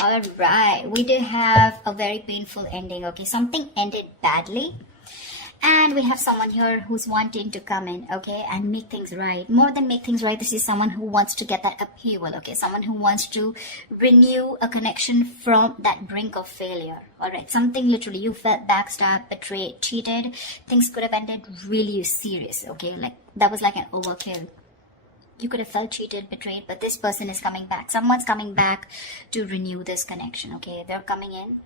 All right, we do have a very painful ending. Okay, something ended badly. And we have someone here who's wanting to come in, okay, and make things right. More than make things right, this is someone who wants to get that upheaval, okay? Someone who wants to renew a connection from that brink of failure, all right? Something literally, you felt backstabbed, betrayed, cheated. Things could have ended really serious, okay? Like, that was like an overkill. You could have felt cheated, betrayed, but this person is coming back. Someone's coming back to renew this connection, okay? They're coming in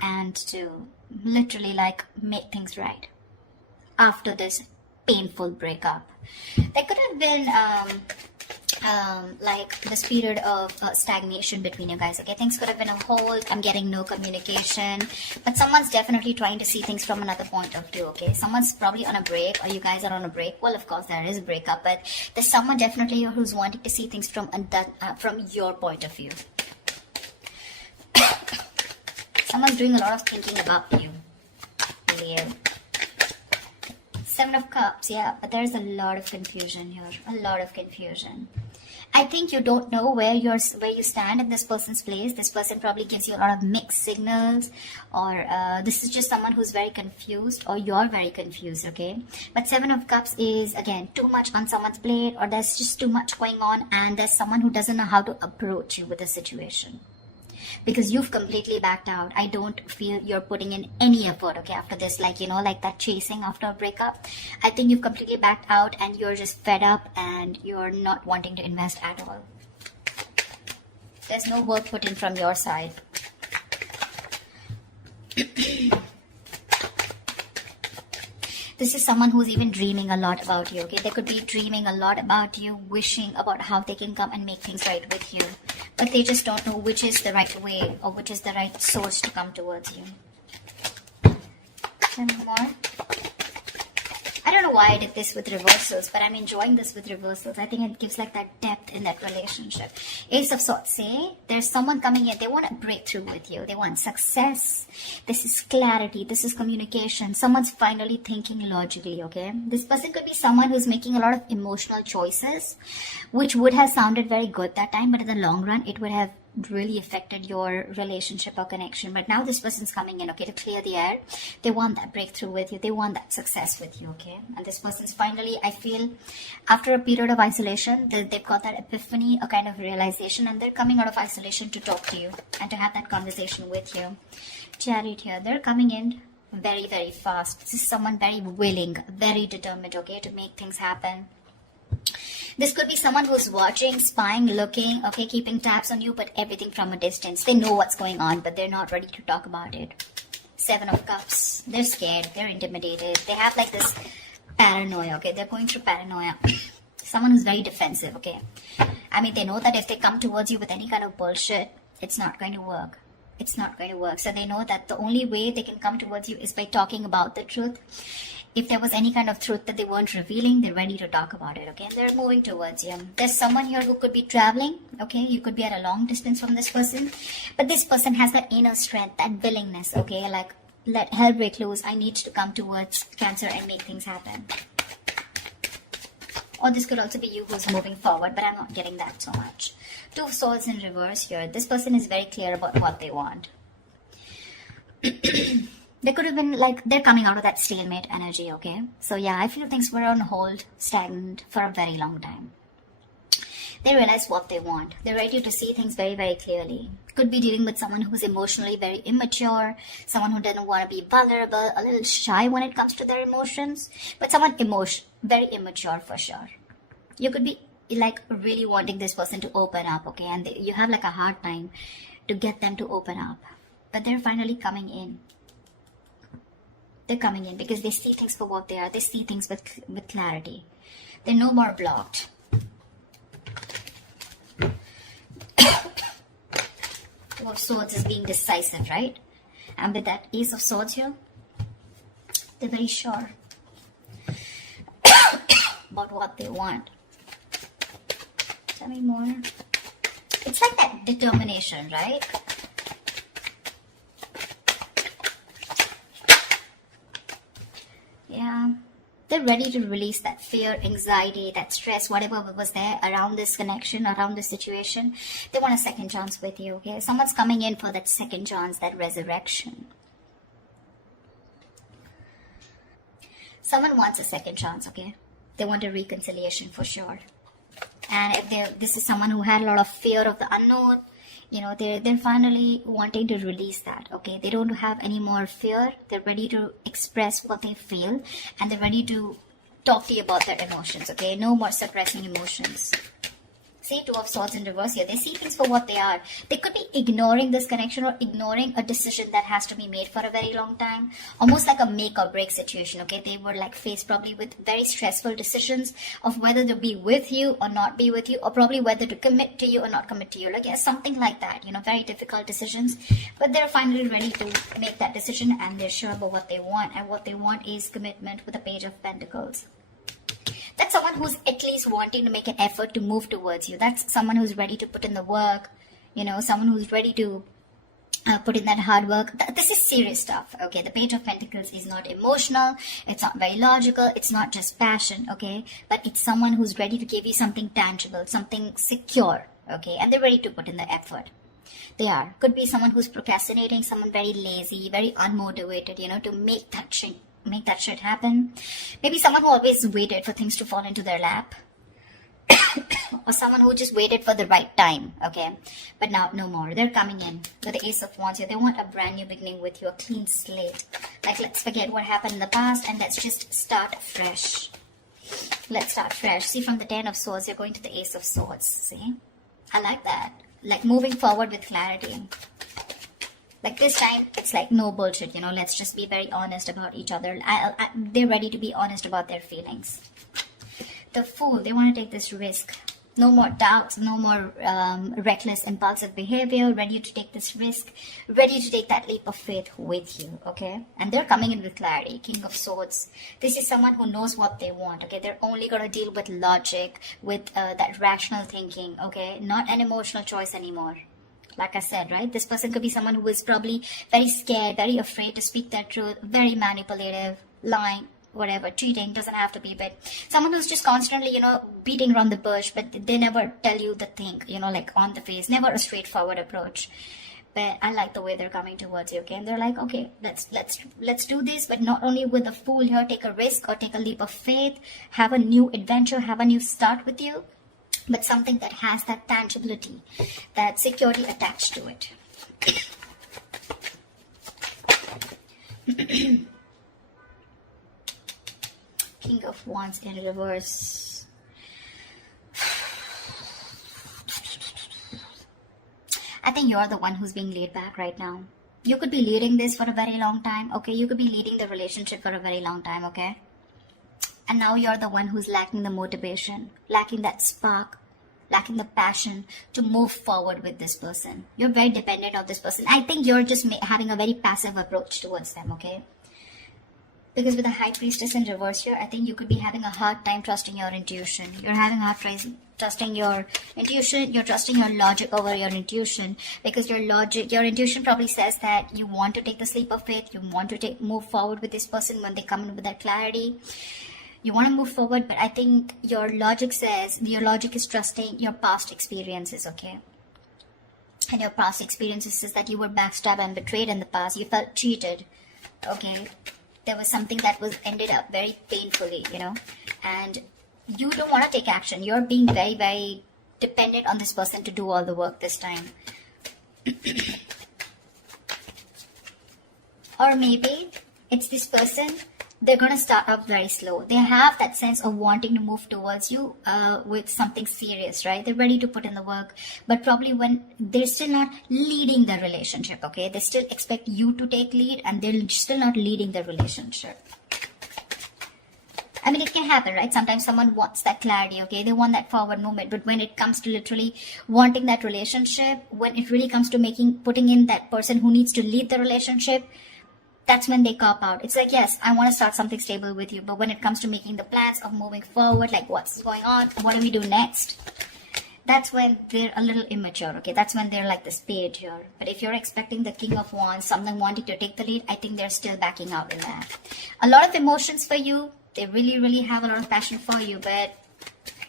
and to literally like make things right after this painful breakup. There could have been like this period of stagnation between you guys, okay? Things could have been on hold. I'm getting no communication, but someone's definitely trying to see things from another point of view, okay? Someone's probably on a break, or you guys are on a break. Well, of course there is a breakup, but there's someone definitely who's wanting to see things from your point of view. Someone's doing a lot of thinking about you, Leo. 7 of Cups, yeah, but there's a lot of confusion here. A lot of confusion. I think you don't know where you stand in this person's place. This person probably gives you a lot of mixed signals, or this is just someone who's very confused, or you're very confused, okay? But 7 of Cups is, again, too much on someone's plate, or there's just too much going on, and there's someone who doesn't know how to approach you with the situation. Because you've completely backed out. I don't feel you're putting in any effort, okay, after this, like, you know, like that chasing after a breakup. I think you've completely backed out and you're just fed up and you're not wanting to invest at all. There's no work put in from your side. This is someone who's even dreaming a lot about you, okay? They could be dreaming a lot about you, wishing about how they can come and make things right with you. But they just don't know which is the right way or which is the right source to come towards you. And more. I don't know why I did this with reversals, but I'm enjoying this with reversals. I think it gives like that depth in that relationship. Ace of Swords, say there's someone coming in. They want a breakthrough with you. They want success. This is clarity. This is communication. Someone's finally thinking logically, okay? This person could be someone who's making a lot of emotional choices, which would have sounded very good that time, but in the long run, it would have really affected your relationship or connection. But now this person's coming in, okay, to clear the air. They want that breakthrough with you. They want that success with you, okay? And this person's finally, I feel, after a period of isolation, they've got that epiphany, a kind of realization, and they're coming out of isolation to talk to you and to have that conversation with you. Chariot here, they're coming in very, very fast. This is someone very willing, very determined, okay, to make things happen. This could be someone who's watching, spying, looking, okay, keeping tabs on you, but everything from a distance. They know what's going on, but they're not ready to talk about it. 7 of Cups. They're scared. They're intimidated. They have like this paranoia, okay? They're going through paranoia. Someone who's very defensive, okay? I mean, they know that if they come towards you with any kind of bullshit, it's not going to work. It's not going to work. So they know that the only way they can come towards you is by talking about the truth. If there was any kind of truth that they weren't revealing, they're ready to talk about it, okay? And they're moving towards you. There's someone here who could be traveling, okay? You could be at a long distance from this person. But this person has that inner strength, that willingness, okay? Like, let hell break loose. I need to come towards Cancer and make things happen. Or this could also be you who's moving forward, but I'm not getting that so much. 2 of Swords in reverse here. This person is very clear about what they want. They could have been like, they're coming out of that stalemate energy, okay? So yeah, I feel things were on hold, stagnant for a very long time. They realize what they want. They're ready to see things very, very clearly. Could be dealing with someone who's emotionally very immature, someone who doesn't want to be vulnerable, a little shy when it comes to their emotions, but someone very immature for sure. You could be like really wanting this person to open up, okay? And you have like a hard time to get them to open up. But they're finally coming in. They're coming in because they see things for what they are. They see things with clarity. They're no more blocked. Two of Swords is being decisive, right? And with that Ace of Swords here, they're very sure about what they want. Tell me more. It's like that determination, right? Yeah. They're ready to release that fear, anxiety, that stress, whatever was there around this connection, around this situation. They want a second chance with you, okay? Someone's coming in for that second chance, that resurrection. Someone wants a second chance, okay? They want a reconciliation for sure. And if this is someone who had a lot of fear of the unknown, you know, they're finally wanting to release that, okay? They don't have any more fear. They're ready to express what they feel, and they're ready to talk to you about their emotions, okay? No more suppressing emotions. See, Two of Swords in reverse here. They see things for what they are. They could be ignoring this connection or ignoring a decision that has to be made for a very long time. Almost like a make or break situation, okay? They were like faced probably with very stressful decisions of whether to be with you or not be with you, or probably whether to commit to you or not commit to you. Like, yeah, something like that, you know, very difficult decisions. But they're finally ready to make that decision, and they're sure about what they want. And what they want is commitment with the Page of Pentacles. That's someone who's at least wanting to make an effort to move towards you. That's someone who's ready to put in the work, you know, someone who's ready to put in that hard work. This is serious stuff, okay? The Page of Pentacles is not emotional, it's not very logical, it's not just passion, okay? But it's someone who's ready to give you something tangible, something secure, okay? And they're ready to put in the effort. They are. Could be someone who's procrastinating, someone very lazy, very unmotivated, you know, to make that shit happen. Maybe someone who always waited for things to fall into their lap. Or someone who just waited for the right time, okay? But now, no more. They're coming in with the Ace of Wands here. They want a brand new beginning with you, a clean slate. Like, let's forget what happened in the past and let's just start fresh. Let's start fresh. See, from the Ten of Swords, you're going to the Ace of Swords. See? I like that. Like, moving forward with clarity. Like, this time, it's like no bullshit, you know, let's just be very honest about each other. They're ready to be honest about their feelings. The Fool, they want to take this risk. No more doubts, no more reckless, impulsive behavior. Ready to take this risk. Ready to take that leap of faith with you, okay? And they're coming in with clarity. King of Swords. This is someone who knows what they want, okay? They're only going to deal with logic, with that rational thinking, okay? Not an emotional choice anymore. Like I said, right? This person could be someone who is probably very scared, very afraid to speak their truth, very manipulative, lying, whatever, cheating, doesn't have to be, but someone who's just constantly, you know, beating around the bush, but they never tell you the thing, you know, like on the face, never a straightforward approach. But I like the way they're coming towards you, okay? And they're like, okay, let's do this, but not only with the Fool here, take a risk or take a leap of faith, have a new adventure, have a new start with you, but something that has that tangibility, that security attached to it. King of Wands in reverse. I think you're the one who's being laid back right now. You could be leading this for a very long time, okay? You could be leading the relationship for a very long time, okay? And now you're the one who's lacking the motivation, lacking that spark, lacking the passion to move forward with this person. You're very dependent on this person. I think you're just having a very passive approach towards them, okay? Because with the High Priestess in reverse here, I think you could be having a hard time trusting your intuition. You're having a hard time trusting your intuition. You're trusting your logic over your intuition. Because your intuition probably says that you want to take the leap of faith. You want to move forward with this person when they come in with that clarity. You want to move forward, but I think your logic is trusting your past experiences, okay? And your past experiences is that you were backstabbed and betrayed in the past. You felt cheated, okay? There was something that was ended up very painfully, you know? And you don't want to take action. You're being very, very dependent on this person to do all the work this time. Or maybe it's this person, they're going to start off very slow. They have that sense of wanting to move towards you with something serious, right? They're ready to put in the work, but probably when they're still not leading the relationship, okay? They still expect you to take lead and they're still not leading the relationship. I mean, it can happen, right? Sometimes someone wants that clarity, okay? They want that forward movement, but when it comes to literally wanting that relationship, when it really comes to putting in that person who needs to lead the relationship, that's when they cop out. It's like, yes, I want to start something stable with you, but when it comes to making the plans of moving forward, like what's going on, what do we do next? That's when they're a little immature, okay? That's when they're like the spade here. But if you're expecting the King of Wands, someone wanting to take the lead, I think they're still backing out in that. A lot of emotions for you, They really, really have a lot of passion for you, but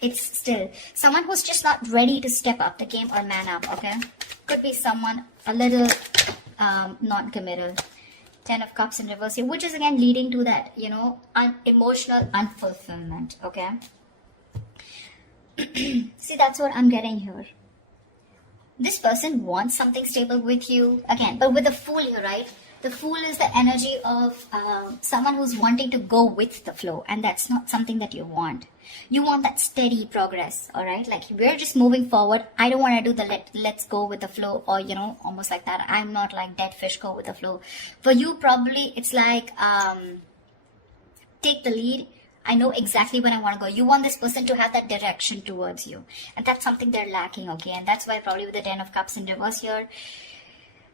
it's still someone who's just not ready to step up the game or man up, okay? Could be someone a little non-committal. 10 of Cups in reverse here, which is again leading to that, you know, emotional unfulfillment, okay? See, that's what I'm getting here. This person wants something stable with you, again, but with the Fool here, right? The Fool is the energy of someone who's wanting to go with the flow, and that's not something that you want. You want that steady progress, all right? Like, we're just moving forward. I don't want to do the let's go with the flow, or, you know, almost like that. I'm not like dead fish, go with the flow. For you, probably, it's like take the lead. I know exactly where I want to go. You want this person to have that direction towards you. And that's something they're lacking, okay? And that's why probably with the 10 of Cups in reverse here,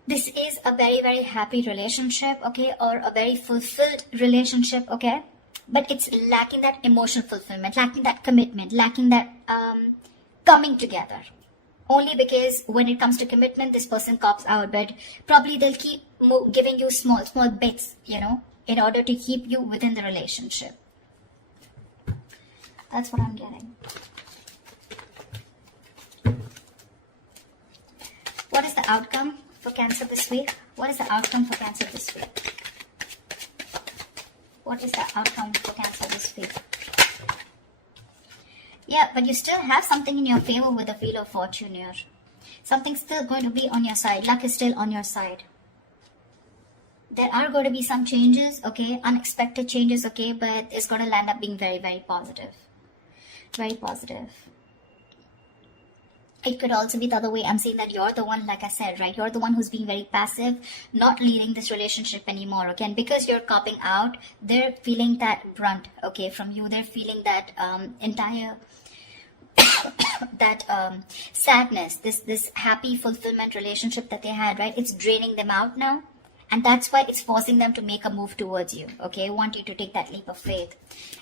this is a very, very happy relationship, okay? Or a very fulfilled relationship, okay? But it's lacking that emotional fulfillment, lacking that commitment, lacking that coming together. Only because when it comes to commitment, this person cops out. But probably they'll keep giving you small bits, you know, in order to keep you within the relationship. That's what I'm getting. What is the outcome for Cancer this week? What is the outcome for Cancer this week? What is the outcome for Cancer this week? Yeah, but you still have something in your favor with the Wheel of Fortune here. Something's still going to be on your side. Luck is still on your side. There are going to be some changes, okay? Unexpected changes, okay? But it's going to land up being very, very positive. Very positive. It could also be the other way. I'm saying that you're the one, like I said, right? You're the one who's being very passive, not leading this relationship anymore, okay? And because you're copping out, they're feeling that brunt, okay, from you. They're feeling that entire that sadness, this happy fulfillment relationship that they had, right? It's draining them out now. And that's why it's forcing them to make a move towards you, okay? Want you to take that leap of faith.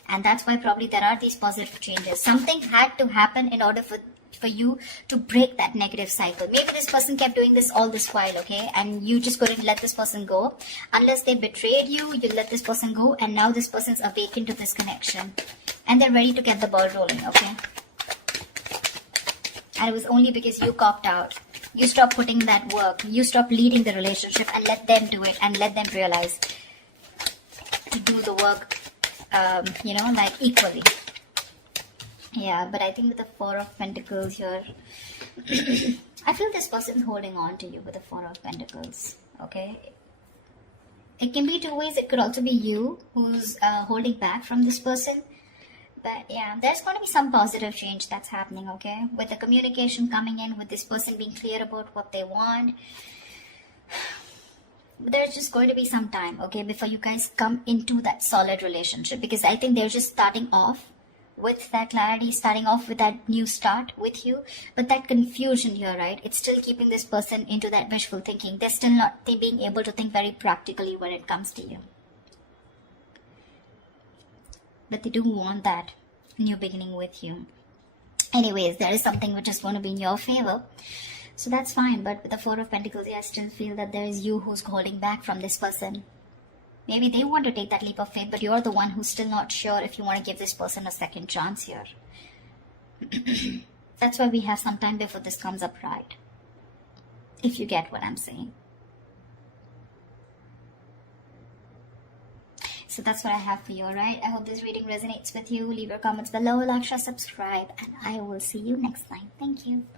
And that's why probably there are these positive changes. Something had to happen in order for you to break that negative cycle. Maybe this person kept doing this all this while, okay? And you just couldn't let this person go. Unless they betrayed you, you let this person go. And now this person's awakened to this connection. And they're ready to get the ball rolling, okay? And it was only because you copped out. You stop putting that work. You stop leading the relationship and let them do it and let them realize to do the work, you know, like equally. Yeah, but I think with the Four of Pentacles here, I feel this person's holding on to you with the Four of Pentacles, okay? It can be two ways. It could also be you who's holding back from this person. But yeah, there's going to be some positive change that's happening, okay? With the communication coming in, with this person being clear about what they want. There's just going to be some time, okay, before you guys come into that solid relationship. Because I think they're just starting off with that clarity, starting off with that new start with you. But that confusion here, right? It's still keeping this person into that wishful thinking. They're still not being able to think very practically when it comes to you. But they do want that new beginning with you. Anyways, there is something which is going to be in your favor. So that's fine. But with the Four of Pentacles, I still feel that there is you who's holding back from this person. Maybe they want to take that leap of faith, but you're the one who's still not sure if you want to give this person a second chance here. That's why we have some time before this comes up right. If you get what I'm saying. So that's what I have for you, alright? I hope this reading resonates with you. Leave your comments below, like, share, subscribe, and I will see you next time. Thank you. Bye-bye.